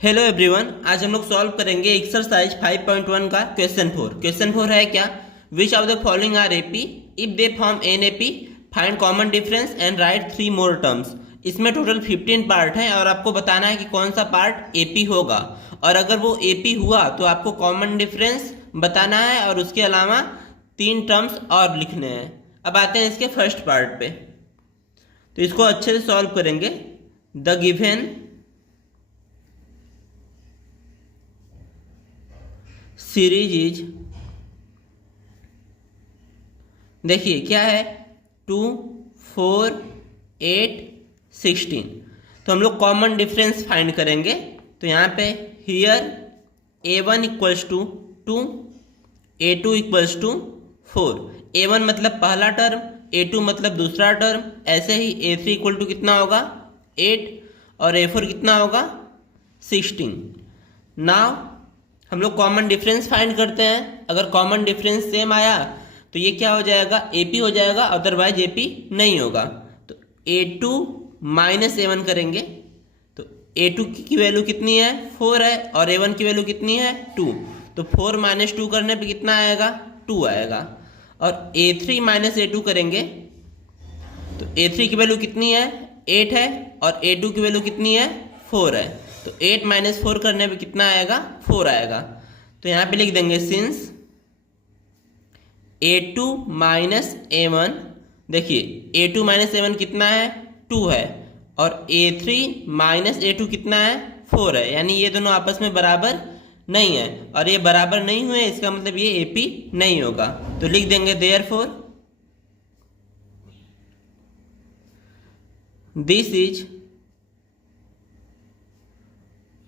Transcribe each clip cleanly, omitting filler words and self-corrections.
Hello everyone, आज हम लोग सॉल्व करेंगे एक्सरसाइज 5.1 का क्वेश्चन 4 है क्या। Which of the following are AP if they form an AP, find common difference and write 3 more terms. इसमें टोटल 15 पार्ट है और आपको बताना है कि कौन सा पार्ट एपी होगा, और अगर वो एपी हुआ तो आपको कॉमन डिफरेंस बताना है और उसके अलावा 3 टर्म्स और लिखने हैं। अब आते हैं इसके फर्स्ट पार्ट पे, तो इसको अच्छे से सॉल्व करेंगे। द गिवन सीरीज इज, देखिए क्या है, 2, 4, 8, 16। तो हम लोग कॉमन डिफरेंस फाइंड करेंगे। तो यहाँ पे here a1 equals to 2, a2 equals to 4। a1 मतलब पहला टर्म, a2 मतलब दूसरा टर्म। ऐसे ही a3 इक्वल टू कितना होगा 8 और a4 कितना होगा 16। नाउ हम लोग कॉमन डिफरेंस फाइंड करते हैं। अगर कॉमन डिफरेंस सेम आया तो ये क्या हो जाएगा, एपी हो जाएगा, अदरवाइज एपी नहीं होगा। तो a2 माइनस a1 करेंगे तो a2 की वैल्यू कितनी है 4 है और a1 की वैल्यू कितनी है 2। तो 4 माइनस 2 करने पे कितना आएगा 2 आएगा। और a3 माइनस a2 करेंगे तो a3 की वैल्यू कितनी है 8 है और a2 की वैल्यू कितनी है 4 है। तो 8 माइनस 4 करने पे कितना आएगा 4 आएगा। तो यहाँ पे लिख देंगे सिंस a2 माइनस a1, देखिए a2 माइनस a1 कितना है 2 है और a3 माइनस a2 कितना है 4 है, यानी ये दोनों आपस में बराबर नहीं है और ये बराबर नहीं हुए, इसका मतलब ये एपी नहीं होगा। तो लिख देंगे therefore this is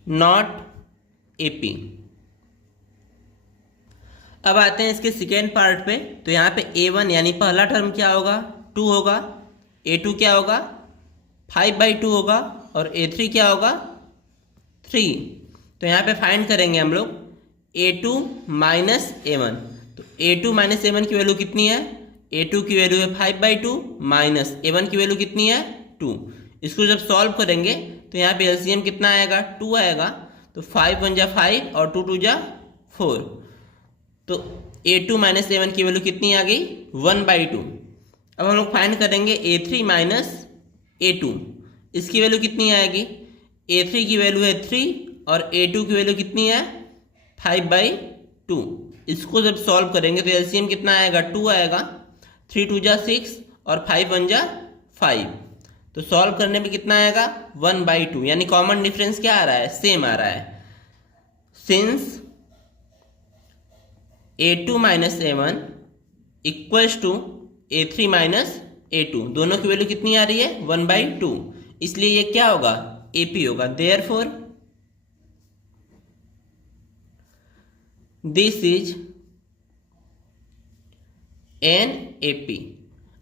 not AP. अब आते हैं इसके सेकेंड पार्ट पे। तो यहाँ पे a1 यानी पहला टर्म क्या होगा 2 होगा, a2 क्या होगा 5/2 होगा और a3 क्या होगा 3। तो यहाँ पे फाइंड करेंगे हम लोग a2 माइनस a1। तो a2 माइनस a1 की वैल्यू कितनी है, a2 की वैल्यू है 5/2 माइनस a1 की वैल्यू कितनी है 2। इसको जब सॉल्व करेंगे तो यहाँ पे एलसीएम कितना आएगा 2 आएगा। तो 5 1 जा 5 और 2 2 जा 4। तो a2 माइनस a1 की वैल्यू कितनी आ गई 1/2। अब हम लोग फाइंड करेंगे a3 माइनस a2, इसकी वैल्यू कितनी आएगी, a3 की वैल्यू है 3 और a2 की वैल्यू कितनी है 5/2। इसको जब सॉल्व करेंगे तो एलसीएम कितना आएगा 2 आएगा, 3 2 जा 6 और 5 1 जा 5। तो सॉल्व करने पे कितना आएगा 1/2, यानी कॉमन डिफरेंस क्या आ रहा है सेम आ रहा है। Since a2 minus a1 equals to a3 minus a2, दोनों की वैल्यू कितनी आ रही है 1/2, इसलिए ये क्या होगा AP होगा। Therefore this is an AP।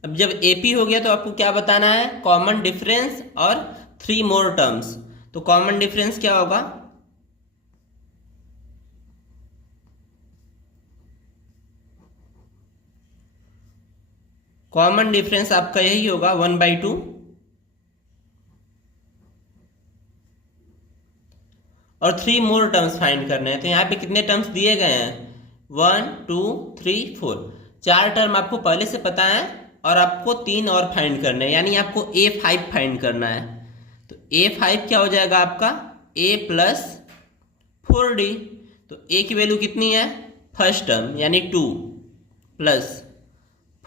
अब जब AP हो गया तो आपको क्या बताना है कॉमन डिफरेंस और 3 मोर टर्म्स। तो कॉमन डिफरेंस क्या होगा, कॉमन डिफरेंस आपका यही होगा 1/2 और 3 मोर टर्म्स फाइंड करने हैं। तो यहाँ पे कितने टर्म्स दिए गए हैं 1 2 3 4, 4 टर्म आपको पहले से पता है और आपको 3 और फाइंड करने हैं, यानी आपको a5 फाइंड करना है। तो a5 क्या हो जाएगा आपका a प्लस 4d। तो a की वैल्यू कितनी है फर्स्ट टर्म यानी 2 प्लस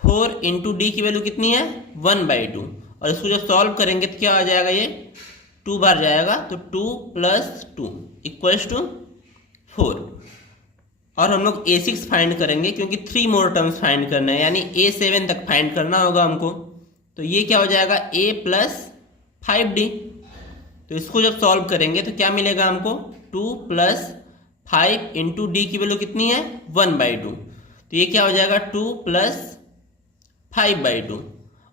4 इंटू डी की वैल्यू कितनी है 1/2, और इसको जब सॉल्व करेंगे तो क्या आ जाएगा ये 2 बार जाएगा। तो 2 प्लस 2 इक्वल्स टू 4। और हम लोग a6 फाइंड करेंगे क्योंकि 3 मोर टर्म्स फाइंड करना है, यानी a7 तक फाइंड करना होगा हमको। तो ये क्या हो जाएगा a प्लस 5d। तो इसको जब सॉल्व करेंगे तो क्या मिलेगा हमको 2 प्लस 5 इंटू डी की वैल्यू कितनी है 1/2। तो ये क्या हो जाएगा 2 प्लस 5/2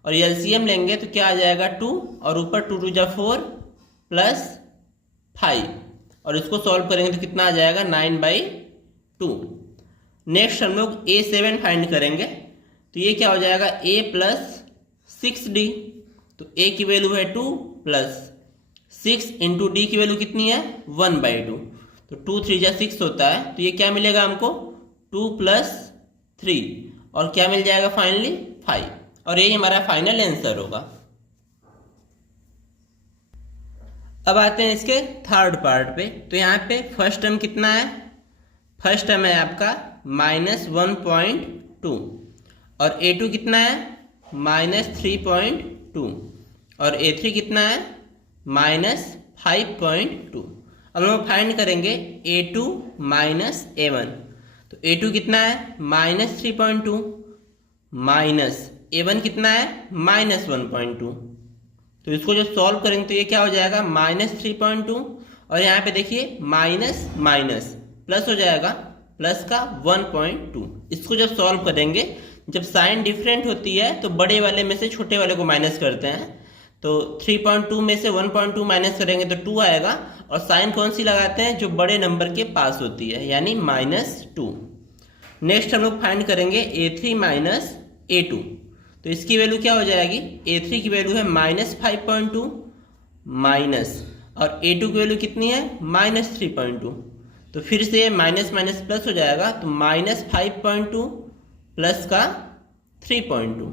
और एलसीएम लेंगे तो क्या आ जाएगा 2 और ऊपर 2 2 जा 4 प्लस 5 और इसको सॉल्व करेंगे तो कितना आ जाएगा 9/2। नेक्स्ट हम लोग a7 फाइंड करेंगे। तो ये क्या हो जाएगा a प्लस 6d। तो a की वैल्यू है 2 प्लस 6 इंटू डी की वैल्यू कितनी है 1/2, तो 2 3 जा 6 होता है, तो ये क्या मिलेगा हमको 2 + 3 और क्या मिल जाएगा फाइनली 5, और यही हमारा फाइनल आंसर होगा। अब आते हैं इसके थर्ड पार्ट पे। तो यहाँ पे फर्स्ट टर्म कितना है, फर्स्ट टर्म है आपका -1.2 और A2 कितना है -3.2 और A3 कितना है -5.2। अब हम फाइंड करेंगे A2 माइनस A1, तो A2 कितना है -3.2 माइनस A1 कितना है -1.2, तो इसको जब सॉल्व करेंगे तो ये क्या हो जाएगा -3.2 और यहाँ पे देखिए माइनस माइनस प्लस हो जाएगा, प्लस का 1.2। इसको जब सॉल्व करेंगे, जब साइन डिफरेंट होती है तो बड़े वाले में से छोटे वाले को माइनस करते हैं, तो 3.2 में से 1.2 माइनस करेंगे तो 2 आएगा, और साइन कौन सी लगाते हैं जो बड़े नंबर के पास होती है, यानी -2। नेक्स्ट हम लोग फाइंड करेंगे A3 माइनस A2, तो इसकी वैल्यू क्या हो जाएगी, A3 की वैल्यू है -5.2 माइनस, और A2 की वैल्यू कितनी है -3.2, तो फिर से माइनस माइनस प्लस हो जाएगा, तो -5.2 प्लस का 3.2।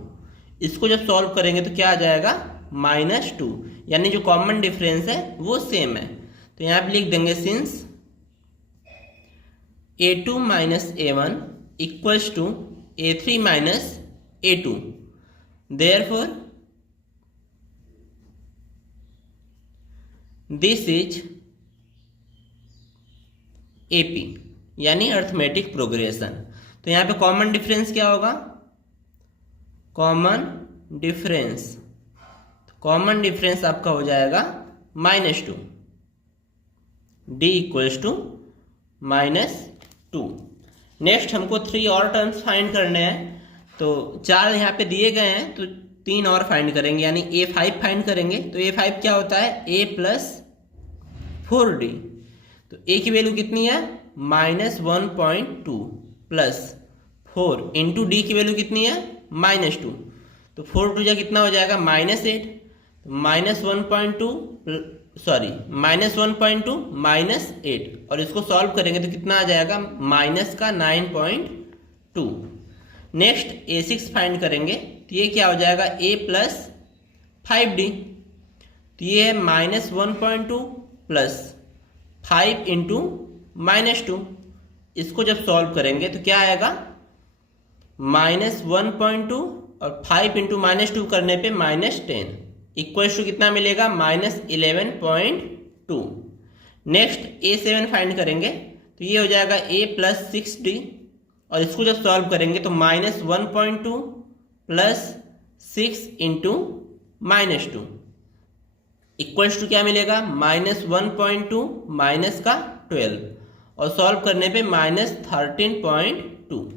इसको जब सॉल्व करेंगे तो क्या आ जाएगा -2, यानी जो कॉमन डिफरेंस है वो सेम है। तो यहाँ पे लिख देंगे since A2 minus A1 equals to A3 minus A2, therefore this is AP, यानी अर्थमेटिक प्रोग्रेशन। तो यहाँ पे कॉमन डिफरेंस क्या होगा, कॉमन डिफरेंस आपका हो जाएगा -2, D इक्वल्स टू -2। नेक्स्ट हमको 3 और टर्म्स फाइंड करने हैं, तो 4 यहाँ पे दिए गए हैं, तो 3 और फाइंड करेंगे, यानी A5 फाइंड करेंगे। तो A5 क्या होता है A + 4D, तो A की वैल्यू कितनी है -1.2 प्लस 4 इंटू D की वैल्यू कितनी है -2, तो 4 2 जा कितना हो जाएगा -8, -1.2 -8, और इसको सॉल्व करेंगे तो कितना आ जाएगा -9.2। नेक्स्ट A6 फाइंड करेंगे, तो ये क्या हो जाएगा A + 5D, तो ये है -1.2 प्लस 5 इंटू -2। इसको जब सॉल्व करेंगे तो क्या आएगा -1.2 और 5 इंटू -2 करने पे -10 इक्वल्स टू कितना मिलेगा -11.2। नेक्स्ट A7 फाइंड करेंगे, तो ये हो जाएगा A + 6D, और इसको जब सॉल्व करेंगे तो -1.2 प्लस 6 इंटू -2 इक्वल्स टू क्या मिलेगा -1.2 माइनस का 12, और सॉल्व करने पे -13.2।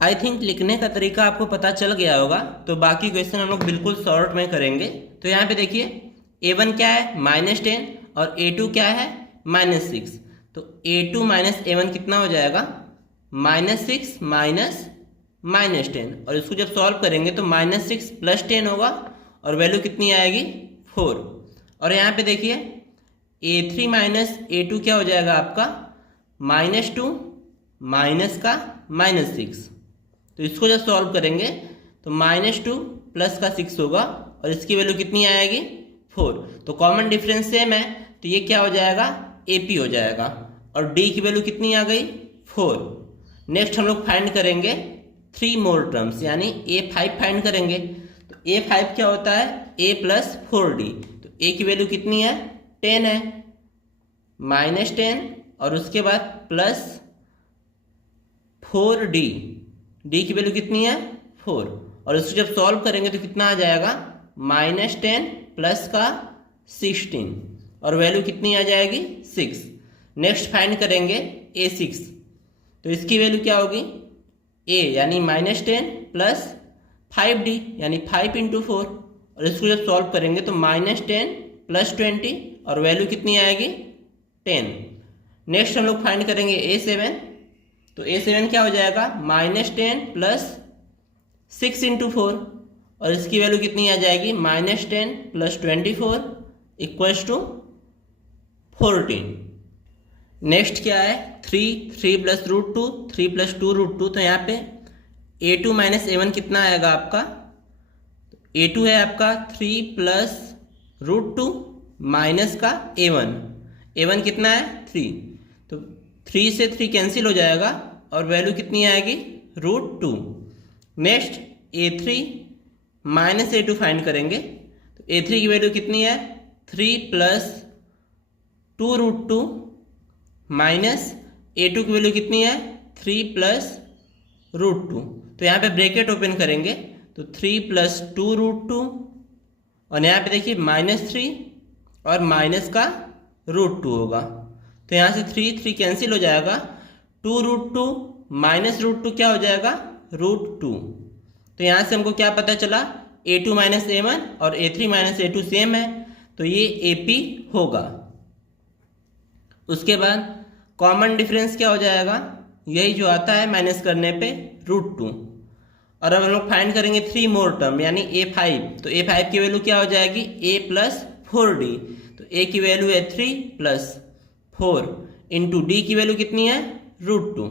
आई थिंक लिखने का तरीका आपको पता चल गया होगा, तो बाकी क्वेश्चन हम लोग बिल्कुल शॉर्ट में करेंगे। तो यहाँ पे देखिए A1 क्या है -10 और A2 क्या है -6, तो A2 माइनस A1 कितना हो जाएगा -6 माइनस -10, और इसको जब सॉल्व करेंगे तो -6 + 10 होगा, और वैल्यू कितनी आएगी 4। और यहाँ पे देखिए A3 माइनस A2 क्या हो जाएगा आपका -2 माइनस का -6, तो इसको जब सॉल्व करेंगे तो -2 प्लस का 6 होगा, और इसकी वैल्यू कितनी आएगी 4। तो कॉमन डिफरेंस सेम है, तो ये क्या हो जाएगा AP हो जाएगा, और D की वैल्यू कितनी आ गई 4। नेक्स्ट हम लोग फाइंड करेंगे 3 मोर टर्म्स, यानी A5 फाइंड करेंगे। तो A5 क्या होता है A + 4D, तो A की वैल्यू कितनी है 10 है, -10 और उसके बाद प्लस 4D, D की वैल्यू कितनी है 4, और इसको जब सॉल्व करेंगे तो कितना आ जाएगा -10 प्लस का 16, और वैल्यू कितनी आ जाएगी 6। नेक्स्ट फाइंड करेंगे A6, तो इसकी वैल्यू क्या होगी A यानी -10 प्लस 5D यानी 5 इंटू 4, और इसको जब सॉल्व करेंगे तो -10 प्लस 20, और वैल्यू कितनी आएगी 10। नेक्स्ट हम लोग फाइंड करेंगे A7, तो A7 क्या हो जाएगा -10 प्लस 6 इंटू 4, और इसकी वैल्यू कितनी आ जाएगी, -10 + 24 = 14। नेक्स्ट क्या है, 3 + √2, 3 + 2 √2। तो यहाँ पे a2 - a1 कितना आएगा आपका, a2 है आपका 3 + √2 माइनस का a1 कितना है 3, तो 3 से 3 कैंसिल हो जाएगा और वैल्यू कितनी आएगी √2। नेक्स्ट a3 - a2 फाइंड करेंगे, तो a3 की वैल्यू कितनी है 3 + 2 √2 माइनस a2 की वैल्यू कितनी है 3 + √2। तो यहाँ पे ब्रैकेट ओपन करेंगे तो 3 + 2 √2 और यहाँ पे देखिए -3 और माइनस का √2 होगा। तो यहाँ से 3 कैंसिल हो जाएगा, 2 √2 माइनस √2 क्या हो जाएगा √2। तो यहाँ से हमको क्या पता चला, a2 - a1 और a3 - a2 सेम है, तो ये AP होगा। उसके बाद कॉमन डिफरेंस क्या हो जाएगा, यही जो आता है माइनस करने पे √2। और अब हम लोग फाइंड करेंगे 3 मोर टर्म यानी a5। तो a5 की वैल्यू क्या हो जाएगी a + 4d। तो a की वैल्यू है 3 + 4 × d की वैल्यू कितनी है √2।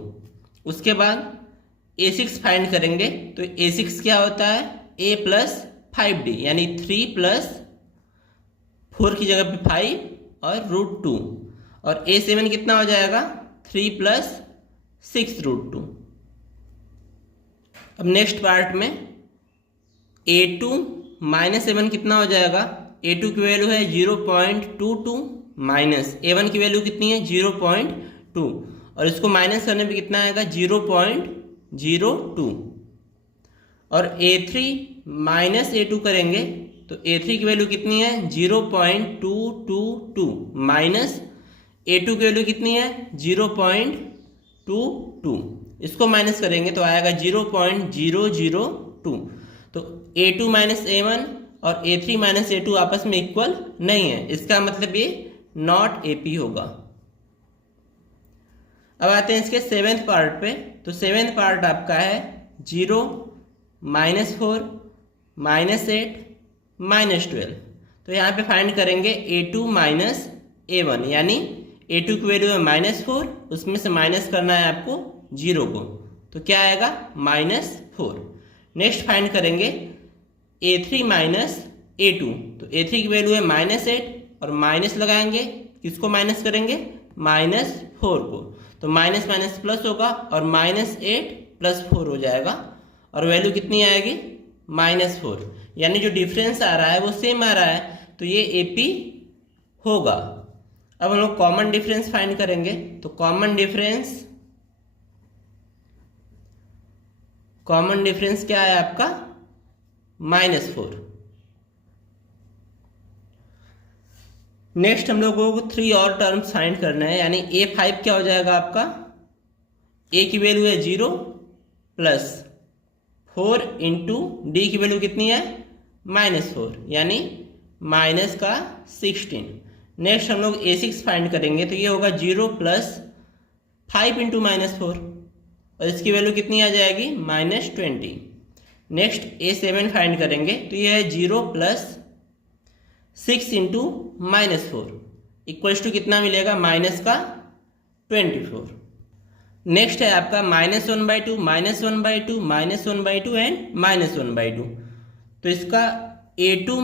उसके बाद a6 फाइंड करेंगे, तो a6 क्या होता है a + 5d यानी 3 + 4 की जगह पे 5 और √2। और a7 कितना हो जाएगा 3 + 6 √2। अब नेक्स्ट पार्ट में a2 - a1 कितना हो जाएगा, a2 की वैल्यू है 0.22 माइनस a1 की वैल्यू कितनी है 0.2 और इसको माइनस करने पे कितना आएगा 0.02। और a3 - a2 करेंगे तो a3 की वैल्यू कितनी है 0.222 माइनस a2 की वैल्यू कितनी है 0.22। इसको माइनस करेंगे तो आएगा 0.002। तो a2 - a1 और a3 - a2 आपस में इक्वल नहीं है, इसका मतलब ये नॉट AP होगा। अब आते हैं इसके 7th पार्ट पे। तो 7th पार्ट आपका है 0 -4 -8 -12। तो यहाँ पे फाइंड करेंगे a2 - a1 यानी a2 की वैल्यू है -4, उसमें से माइनस करना है आपको 0 को, तो क्या आएगा -4। नेक्स्ट फाइंड करेंगे a3 - a2। तो a3 की वैल्यू है -8 और माइनस लगाएंगे, किसको माइनस करेंगे -4 को, तो माइनस माइनस प्लस होगा और -8 + 4 हो जाएगा और वैल्यू कितनी आएगी -4। यानी जो डिफरेंस आ रहा है वो सेम आ रहा है, तो ये AP होगा। अब हम लोग कॉमन डिफरेंस फाइंड करेंगे, तो कॉमन डिफरेंस क्या है आपका -4। नेक्स्ट हम लोगों को 3 और टर्म्स फाइंड करना है, यानी a5 क्या हो जाएगा आपका, a की वैल्यू है 0 + 4 × d की वैल्यू कितनी है -4 यानी -16। नेक्स्ट हम लोग a6 फाइंड करेंगे, तो ये होगा 0 + 5 × -4 और इसकी वैल्यू कितनी आ जाएगी -20। नेक्स्ट a7 फाइंड करेंगे, तो ये है 0 + 6 × -4 इक्वल्स टू कितना मिलेगा -24। नेक्स्ट है आपका -1/2 -1/2 -1/2 एंड -1/2। तो इसका a2 -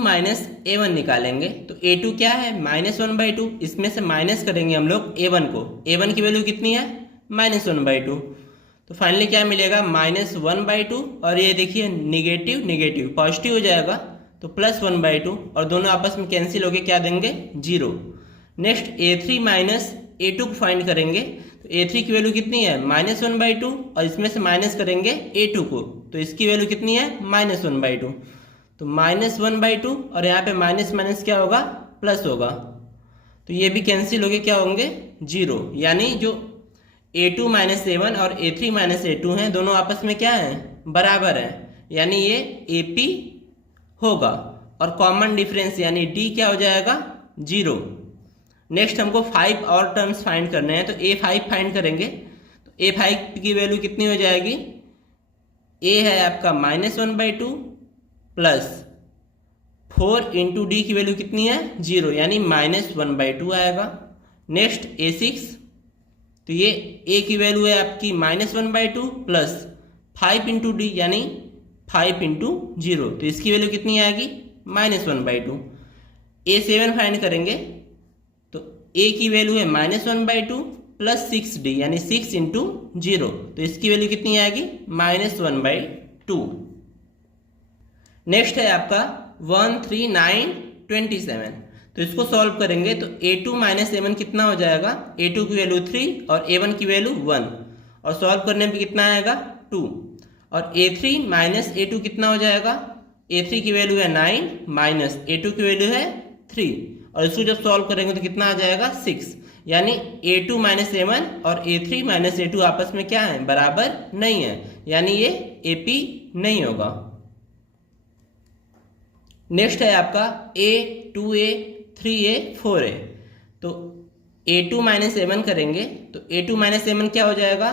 a1 निकालेंगे, तो a2 क्या है -1/2, इसमें से माइनस करेंगे हम लोग a1 को, a1 की वैल्यू कितनी है -1/2। तो फाइनली क्या मिलेगा -1/2 और ये देखिए नेगेटिव पॉजिटिव हो जाएगा तो +1/2 और दोनों आपस में कैंसिल होके क्या देंगे 0। नेक्स्ट a3 - a2 को फाइंड करेंगे, तो a3 की वैल्यू कितनी है -1/2 और इसमें से माइनस करेंगे a2 को, तो इसकी वैल्यू कितनी है -1/2। तो -1/2 और यहाँ पे माइनस माइनस क्या होगा प्लस होगा, तो ये भी कैंसिल होके क्या होंगे 0। यानी जो a2 - a1 और a3 - a2 हैं दोनों आपस में क्या है बराबर है, यानी ये AP होगा। और कॉमन डिफरेंस यानी D क्या हो जाएगा 0। नेक्स्ट हमको 5 और टर्म्स फाइंड करने हैं, तो a5 फाइंड करेंगे, तो a5 की वैल्यू कितनी हो जाएगी, a है आपका -1/2 प्लस 4 इंटू डी की वैल्यू कितनी है 0, यानी -1/2 आएगा। नेक्स्ट A6, तो ये ए की वैल्यू है आपकी -1/2 प्लस 5 इंटू डी यानी 5 इंटू 0, तो इसकी वैल्यू कितनी आएगी -1/2। A7 फाइंड करेंगे तो ए की वैल्यू है -1/2 प्लस 6d यानी 6 इंटू 0, तो इसकी वैल्यू कितनी आएगी -1/2। नेक्स्ट है आपका 1, 3, 9, 27, तो इसको सॉल्व करेंगे तो a2 माइनस a1 कितना हो जाएगा, a2 की वैल्यू 3 और a1 की वैल्यू 1, और सॉल्व करने पे कितना आएगा 2, और a3 माइनस a2 कितना हो जाएगा, a3 की वैल्यू है 9 माइनस a2 की वैल्यू है 3, और इसको जब सॉल्व करेंगे तो कितना आ जाएगा 6, यानी a2 माइनस a1 और a3 माइनस a2 आपस में क्या है बराबर नहीं है, यानी ये AP नहीं होगा। नेक्स्ट है आपका a, 2a, 3a, 4a, तो a2 माइनस a1 करेंगे तो a2 माइनस a1 क्या हो जाएगा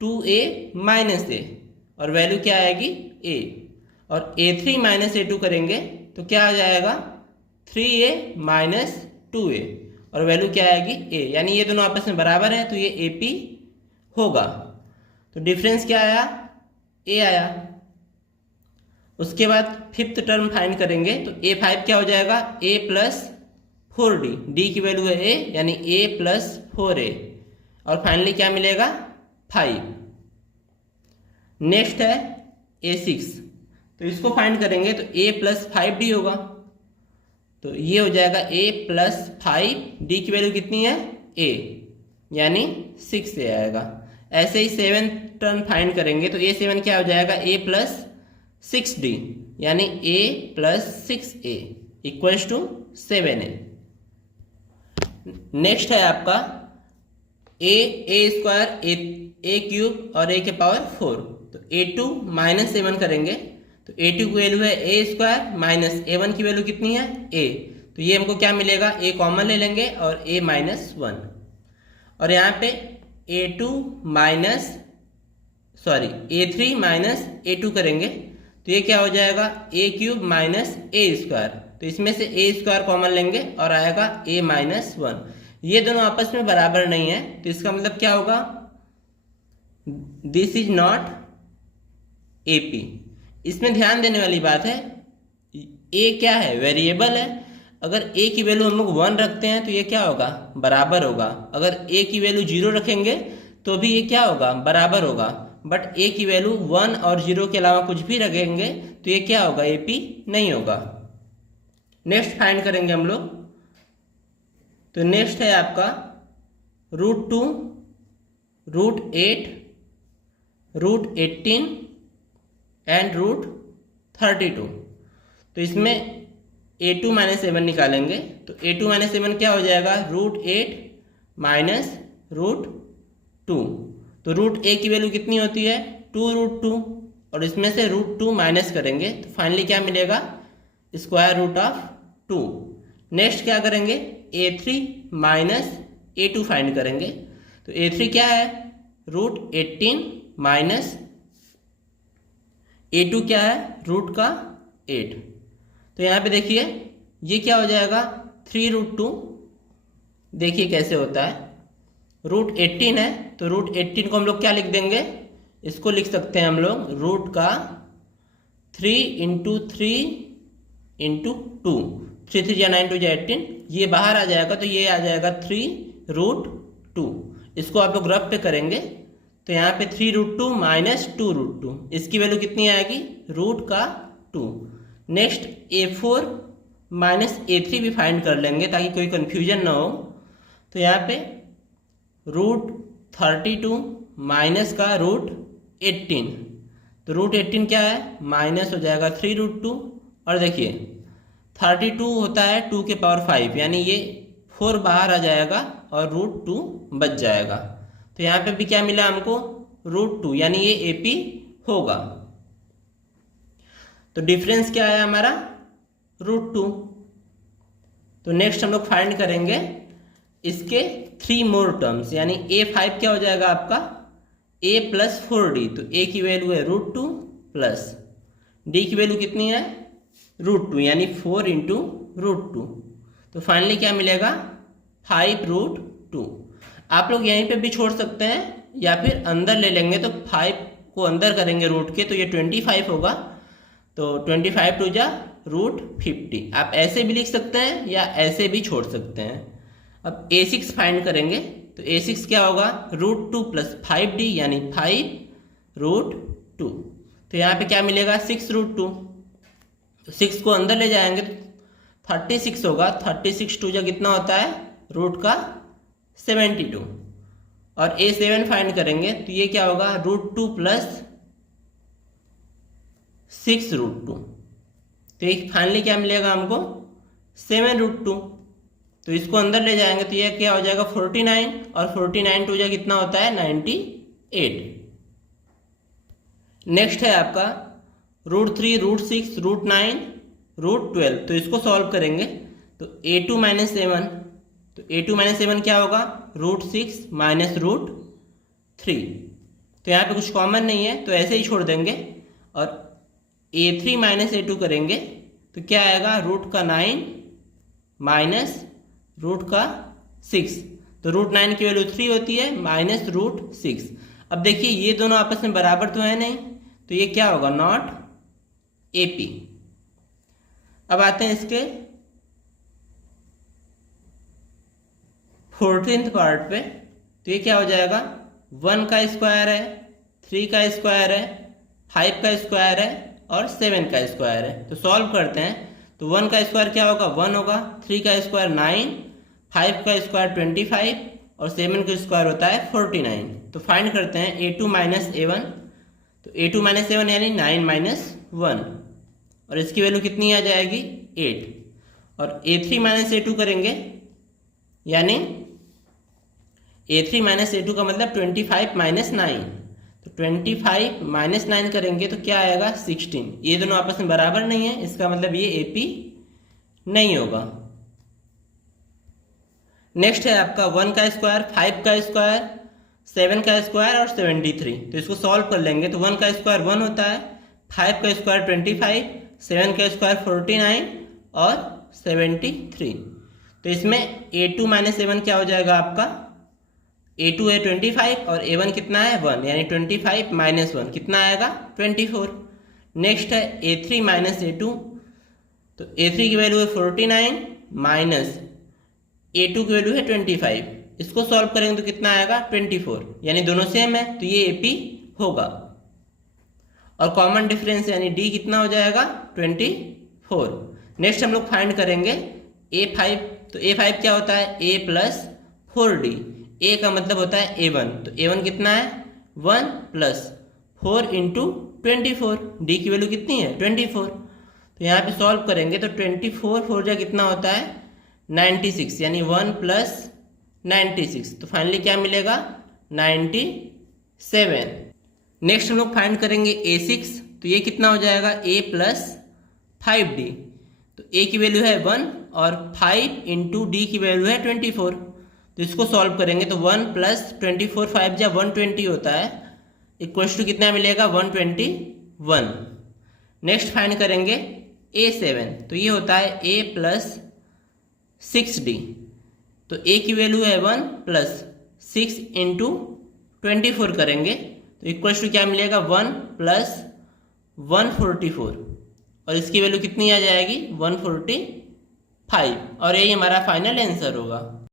2a माइनस a, और वैल्यू क्या आएगी a, और a3 माइनस a2 करेंगे तो क्या आ जाएगा 3a माइनस 2a, और वैल्यू क्या आएगी a, यानी ये दोनों आपस में बराबर है तो ये AP होगा। तो डिफरेंस क्या आया a आया। उसके बाद फिफ्थ टर्म फाइंड करेंगे तो a5 क्या हो जाएगा a प्लस 4d, d की वैल्यू है a यानी a प्लस 4a, और फाइनली क्या मिलेगा 5। नेक्स्ट है a6, तो इसको फाइंड करेंगे तो a प्लस 5d होगा, तो ये हो जाएगा a प्लस 5d की वैल्यू कितनी है a यानी 6a आएगा। ऐसे ही 7 टर्म फाइंड करेंगे तो a7 क्या हो जाएगा a प्लस 6d यानी a plus 6a equals to 7a। Next है आपका a स्क्वायर a क्यूब और a के पावर 4, तो a2 माइनस 7 करेंगे तो a2 की वैल्यू है a स्क्वायर माइनस a1 की वैल्यू कितनी है a, तो ये हमको क्या मिलेगा a कॉमन ले लेंगे और a माइनस 1, और यहाँ पे a3 माइनस a2 करेंगे तो ये क्या हो जाएगा a cube minus a square, तो इसमें से a स्क्वायर कॉमन लेंगे और आएगा a माइनस 1। ये दोनों आपस में बराबर नहीं है तो इसका मतलब क्या होगा दिस इज नॉट AP। इसमें ध्यान देने वाली बात है a क्या है वेरिएबल है, अगर a की वैल्यू हम लोग 1 रखते हैं तो ये क्या होगा बराबर होगा, अगर a की वैल्यू 0 रखेंगे तो भी ये क्या होगा बराबर होगा, बट a की वैल्यू 1 और 0 के अलावा कुछ भी रखेंगे तो ये क्या होगा AP नहीं होगा। नेक्स्ट फाइंड करेंगे हम लोग, तो नेक्स्ट है आपका √2, √8, √18 एंड √32, तो इसमें a2 माइनस 7 निकालेंगे तो a2 माइनस 7 क्या हो जाएगा √8 माइनस √2, तो √a की वैल्यू कितनी होती है 2√2, और इसमें से √2 माइनस करेंगे तो फाइनली क्या मिलेगा स्क्वायर रूट ऑफ 2। नेक्स्ट क्या करेंगे a3 माइनस a2 फाइंड करेंगे, तो a3 क्या है √18 माइनस a2 क्या है रूट का 8, तो यहाँ पे देखिए ये क्या हो जाएगा 3√2, देखिए कैसे होता है √18 है तो √18 को हम लोग क्या लिख देंगे, इसको लिख सकते हैं हम लोग रूट का 3 इंटू 3 इंटू 2, 3 3 9 2 18, ये बाहर आ जाएगा तो ये आ जाएगा 3√2। इसको आप लोग रफ पे करेंगे तो यहाँ पे 3√2 माइनस 2√2, इसकी वैल्यू कितनी आएगी रूट का 2। नेक्स्ट a4 माइनस a3 भी फाइंड कर लेंगे ताकि कोई कंफ्यूजन ना हो, तो यहाँ पे √32 माइनस का √18, तो √18 क्या है माइनस हो जाएगा 3√2, और देखिए 32 होता है 2 के पावर 5 यानी ये 4 बाहर आ जाएगा और √2 बच जाएगा, तो यहाँ पे भी क्या मिला हमको √2 यानी ये AP होगा। तो डिफरेंस क्या है हमारा √2। तो नेक्स्ट हम लोग फाइंड करेंगे इसके 3 मोर टर्म्स, यानी a5 क्या हो जाएगा आपका a प्लस 4d, तो a की वैल्यू है √2 प्लस डी की वैल्यू कितनी है √2 यानी 4 इंटू √2। तो फाइनली क्या मिलेगा 5√2। आप लोग यहीं पे भी छोड़ सकते हैं या फिर अंदर ले लेंगे तो 5 को अंदर करेंगे रूट के तो ये 25 होगा। तो 25 टू जा √50। आप ऐसे भी लिख सकते हैं या ऐसे भी छोड़ सकते हैं। अब A6 फाइंड करेंगे तो A6 क्या होगा √2 + 5D यानी 5√2। तो यहाँ पे क्या मिलेगा 6√2। तो 6 को अंदर ले जाएंगे तो 36 होगा। 36 टू जा कितना होता है रूट का 72। और A7 फाइंड करेंगे तो ये क्या होगा √2 + 6√2। तो एक फाइनली क्या मिलेगा हमको 7√2। तो इसको अंदर ले जाएंगे तो ये क्या हो जाएगा 49 और 49 टू जा कितना होता है 98। नेक्स्ट है आपका √3 √6 √9 √12। तो इसको सॉल्व करेंगे तो A2 - 7। तो A2 - 7 क्या होगा √6 - √3। तो यहाँ पे कुछ कॉमन नहीं है तो ऐसे ही छोड़ देंगे। और A3 - A2 करेंगे तो क्या आएगा रूट का 9 माइनस रूट का 6। तो √9 की वैल्यू 3 होती है माइनस √6। अब देखिए ये दोनों आपस में बराबर तो है नहीं तो ये क्या होगा नॉट AP। अब आते हैं इसके 14th पार्ट पे। तो ये क्या हो जाएगा 1 का स्क्वायर है 3 का स्क्वायर है 5 का स्क्वायर है और 7 का स्क्वायर है। तो सॉल्व करते हैं तो 1 का स्क्वायर क्या होगा 1 होगा, 3 का स्क्वायर 9, 5 का स्क्वायर 25 और 7 का स्क्वायर होता है 49। तो फाइंड करते हैं A2 - A1। तो A2 - A1 यानी 9 - 1 और इसकी वैल्यू कितनी आ जाएगी 8। और A3 - A2 करेंगे यानी A3 - A2 का मतलब 25 - 9। तो 25 - 9 करेंगे तो क्या आएगा 16। ये दोनों आपस में बराबर नहीं है इसका मतलब ये AP नहीं होगा। नेक्स्ट है आपका 1 का स्क्वायर 5 का स्क्वायर 7 का स्क्वायर और 73। तो इसको सॉल्व कर लेंगे तो 1 का स्क्वायर 1 होता है, 5 का स्क्वायर 25, 7 का स्क्वायर 49 और 73। तो इसमें A2 - A1 क्या हो जाएगा आपका A2 है 25 और A1 कितना है 1 यानी 25 - 1 कितना आएगा 24। नेक्स्ट है A3 - A2। तो A3 की वैल्यू है 49 माइनस A2 की वैल्यू है 25। इसको सॉल्व करेंगे तो कितना आएगा 24 यानी दोनों सेम है तो ये AP होगा। और कॉमन डिफरेंस यानी D कितना हो जाएगा 24। नेक्स्ट हम लोग फाइंड करेंगे A5। तो A5 क्या होता है A + 4D। A का मतलब होता है A1। तो A1 कितना है 1 + 4 × 24। D की वैल्यू कितनी है 24। तो यहाँ पे सॉल्व करेंगे तो 24 4 जा कितना होता है 96 यानी 1 + 96। तो फाइनली क्या मिलेगा 97। नेक्स्ट हम लोग फाइंड करेंगे A6। तो ये कितना हो जाएगा A + 5D। तो A की वैल्यू है 1 और 5 × D की वैल्यू है 24। तो इसको सॉल्व करेंगे तो 1 + 24 5 जा 120 होता है इक्वल्स टू कितना मिलेगा 121। नेक्स्ट फाइंड करेंगे A7। तो ये होता है A + 6D। तो A की वैल्यू है 1 + 6 × 24 करेंगे तो इक्वल्स टू क्या मिलेगा 1 + 144 और इसकी वैल्यू कितनी आ जाएगी 145 और यही हमारा फाइनल आंसर होगा।